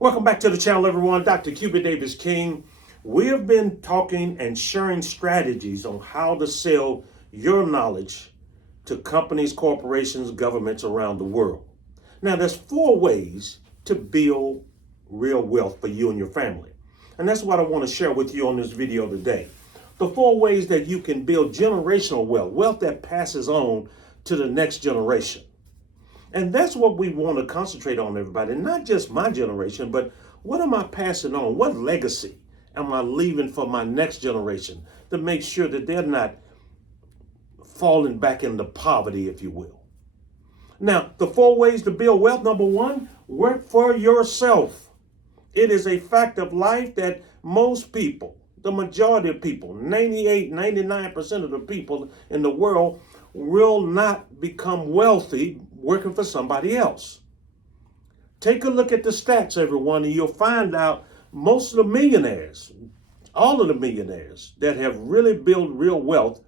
Welcome back to the channel, everyone. Dr. Cubie Davis King. We have been talking and sharing strategies on how to sell your knowledge to companies, corporations, governments around the world. Now, there's 4 ways to build real wealth for you and your family. And that's what I want to share with you on this video today. The 4 ways that you can build generational wealth, wealth that passes on to the next generation. And that's what we want to concentrate on, everybody. Not just my generation, but what am I passing on? What legacy am I leaving for my next generation to make sure that they're not falling back into poverty, if you will? Now, the 4 ways to build wealth. Number 1, work for yourself. It is a fact of life that most people, the majority of people, 98, 99% of the people in the world will not become wealthy working for somebody else. Take a look at the stats, everyone, and you'll find out most of the millionaires, all of the millionaires that have really built real wealth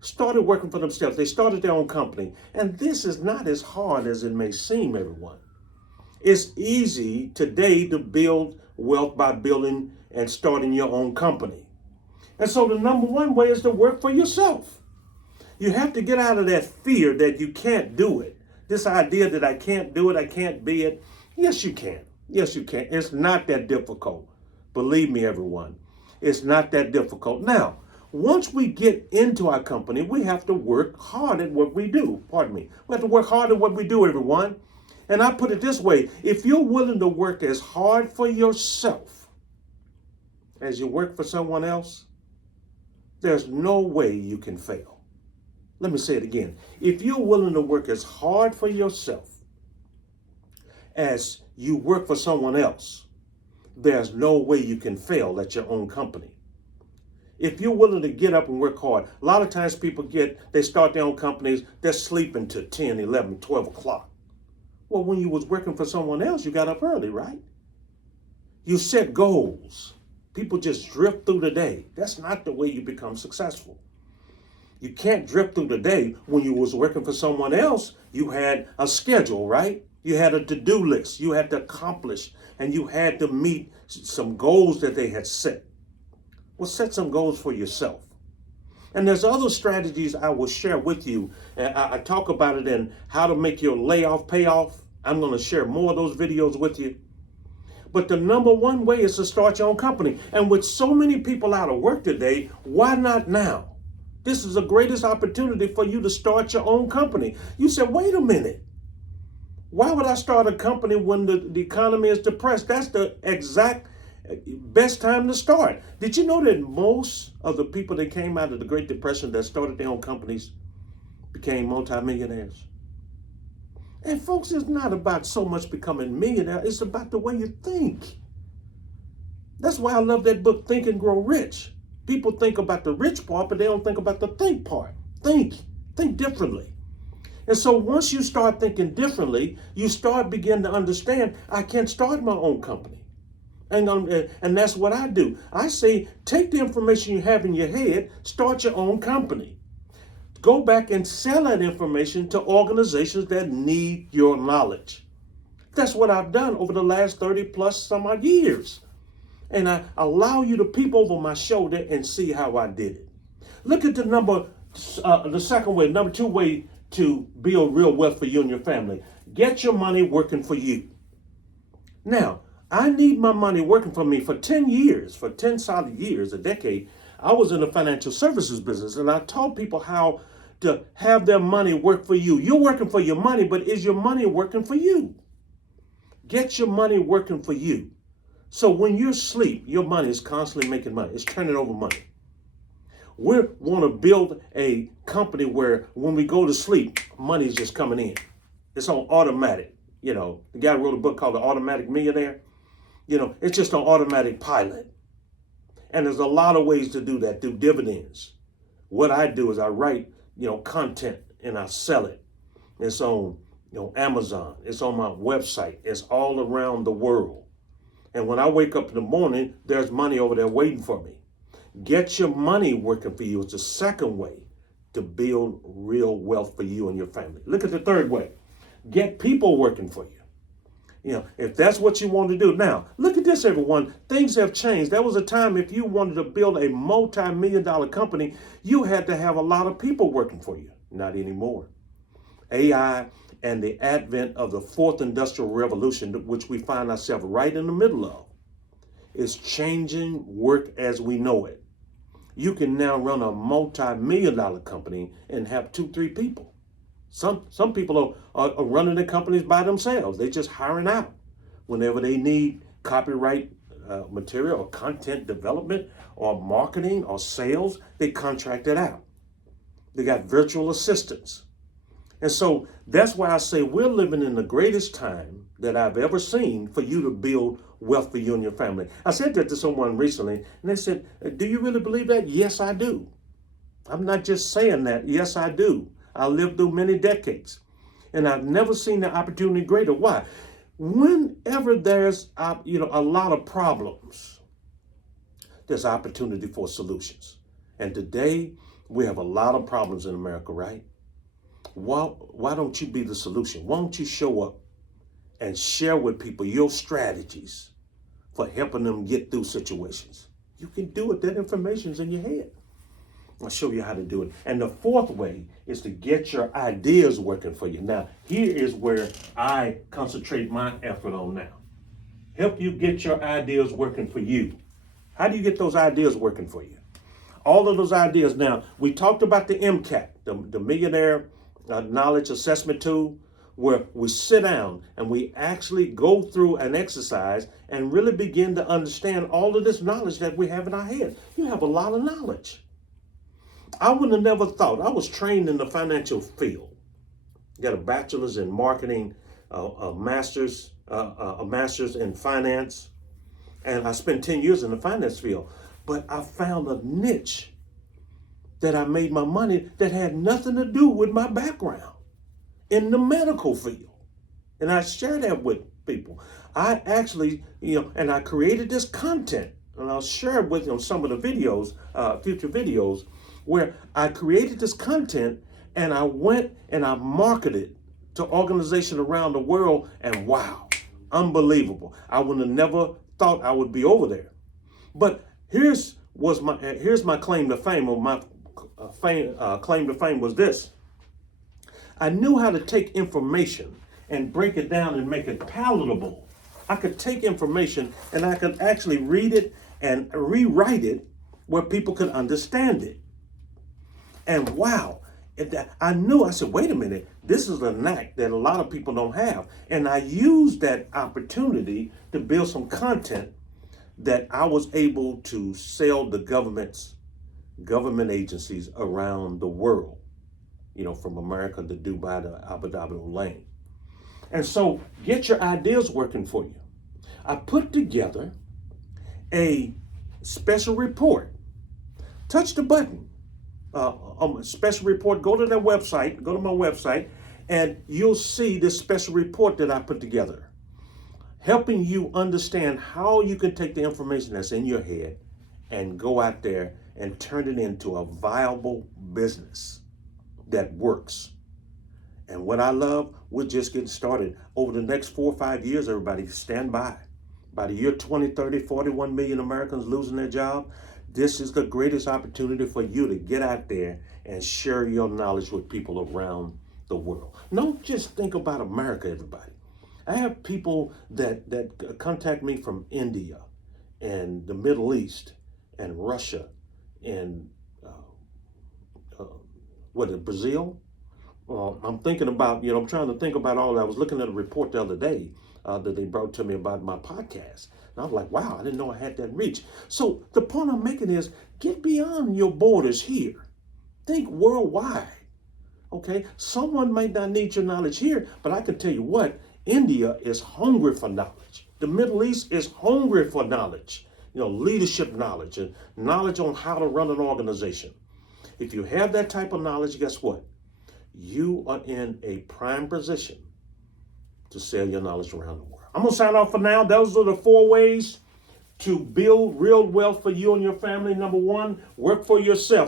started working for themselves. They started their own company. And this is not as hard as it may seem, everyone. It's easy today to build wealth by building and starting your own company. And so the number 1 way is to work for yourself. You have to get out of that fear that you can't do it. This idea that I can't do it, I can't be it. Yes, you can. Yes, you can. It's not that difficult. Believe me, everyone. It's not that difficult. Now, once we get into our company, we have to work hard at what we do. Pardon me. We have to work hard at what we do, everyone. And I put it this way. If you're willing to work as hard for yourself as you work for someone else, there's no way you can fail. Let me say it again. If you're willing to work as hard for yourself as you work for someone else, there's no way you can fail at your own company. If you're willing to get up and work hard, a lot of times people they start their own companies, they're sleeping to 10, 11, 12 o'clock. Well, when you was working for someone else, you got up early, right? You set goals. People just drift through the day. That's not the way you become successful. You can't drift through the day. When you was working for someone else, you had a schedule, right? You had a to-do list. You had to accomplish, and you had to meet some goals that they had set. Well, set some goals for yourself. And there's other strategies I will share with you. I talk about it in how to make your layoff pay off. I'm going to share more of those videos with you. But the number 1 way is to start your own company. And with so many people out of work today, why not now? This is the greatest opportunity for you to start your own company. You said, wait a minute. Why would I start a company when the economy is depressed? That's the exact best time to start. Did you know that most of the people that came out of the Great Depression that started their own companies became multimillionaires? And folks, it's not about so much becoming millionaire. It's about the way you think. That's why I love that book, Think and Grow Rich. People think about the rich part, but they don't think about the think part. Think differently. And so once you start thinking differently, you start beginning to understand, I can start my own company. And that's what I do. I say, take the information you have in your head, start your own company. Go back and sell that information to organizations that need your knowledge. That's what I've done over the last 30 plus some odd years. And I allow you to peep over my shoulder and see how I did it. Look at the second way, number 2 way to build real wealth for you and your family. Get your money working for you. Now, I need my money working for me for 10 years, for 10 solid years, a decade. I was in the financial services business, and I taught people how to have their money work for you. You're working for your money, but is your money working for you? Get your money working for you. So when you sleep, your money is constantly making money. It's turning over money. We want to build a company where when we go to sleep, money is just coming in. It's on automatic. You know, the guy wrote a book called The Automatic Millionaire. You know, it's just on automatic pilot. And there's a lot of ways to do that through dividends. What I do is I write, content and I sell it. It's on, Amazon. It's on my website. It's all around the world. And when I wake up in the morning, there's money over there waiting for me. Get your money working for you. It's the second way to build real wealth for you and your family. Look at the third way. Get people working for you. If that's what you want to do. Now, look at this, everyone. Things have changed. There was a time if you wanted to build a multi-million-dollar company, you had to have a lot of people working for you. Not anymore. AI and the advent of the fourth industrial revolution, which we find ourselves right in the middle of, is changing work as we know it. You can now run a multi-million-dollar company and have 2-3 people. Some people are running their companies by themselves. They're just hiring out. Whenever they need copyright material or content development or marketing or sales, they contract it out. They got virtual assistants. And so that's why I say we're living in the greatest time that I've ever seen for you to build wealth for you and your family. I said that to someone recently, and they said, do you really believe that? Yes, I do. I'm not just saying that. Yes, I do. I lived through many decades, and I've never seen the opportunity greater. Why? Whenever there's a lot of problems, there's opportunity for solutions. And today, we have a lot of problems in America, right? Why don't you be the solution? Why don't you show up and share with people your strategies for helping them get through situations? You can do it. That information's in your head. I'll show you how to do it. And the fourth way is to get your ideas working for you. Now, here is where I concentrate my effort on now. Help you get your ideas working for you. How do you get those ideas working for you? All of those ideas. Now, we talked about the MCAT, the Millionaire Knowledge Assessment Tool, where we sit down and we actually go through an exercise and really begin to understand all of this knowledge that we have in our head. You have a lot of knowledge. I would have never thought. I was trained in the financial field. Got a bachelor's in marketing, a master's in finance, and I spent 10 years in the finance field. But I found a niche that I made my money that had nothing to do with my background in the medical field. And I share that with people. I actually, and I created this content, and I'll share it with you on some of the videos, future videos, where I created this content and I went and I marketed to organizations around the world, and wow, unbelievable. I would have never thought I would be over there. But here's my claim to fame, or my claim to fame was this. I knew how to take information and break it down and make it palatable. I could take information and I could actually read it and rewrite it where people could understand it. And wow, I said, wait a minute, this is a knack that a lot of people don't have. And I used that opportunity to build some content that I was able to sell to government agencies around the world, from America to Dubai to Abu Dhabi to Lane. And so get your ideas working for you. I put together a special report. Touch the button. Special report, go to my website, and you'll see this special report that I put together, helping you understand how you can take the information that's in your head and go out there and turn it into a viable business that works. And what I love, we're just getting started. Over the next 4 or 5 years, everybody stand by. By the year 2030, 41 million Americans losing their job. This is the greatest opportunity for you to get out there and share your knowledge with people around the world. Don't just think about America, everybody. I have people that contact me from India and the Middle East and Russia and Brazil? I'm thinking about, I'm trying to think about all that. I was looking at a report the other day that they brought to me about my podcast. And I was like, wow, I didn't know I had that reach. So the point I'm making is get beyond your borders here. Think worldwide. Okay? Someone might not need your knowledge here, but I can tell you what, India is hungry for knowledge. The Middle East is hungry for knowledge. Leadership knowledge and knowledge on how to run an organization. If you have that type of knowledge, guess what? You are in a prime position to sell your knowledge around the world. I'm going to sign off for now. Those are the 4 ways to build real wealth for you and your family. Number 1, work for yourself.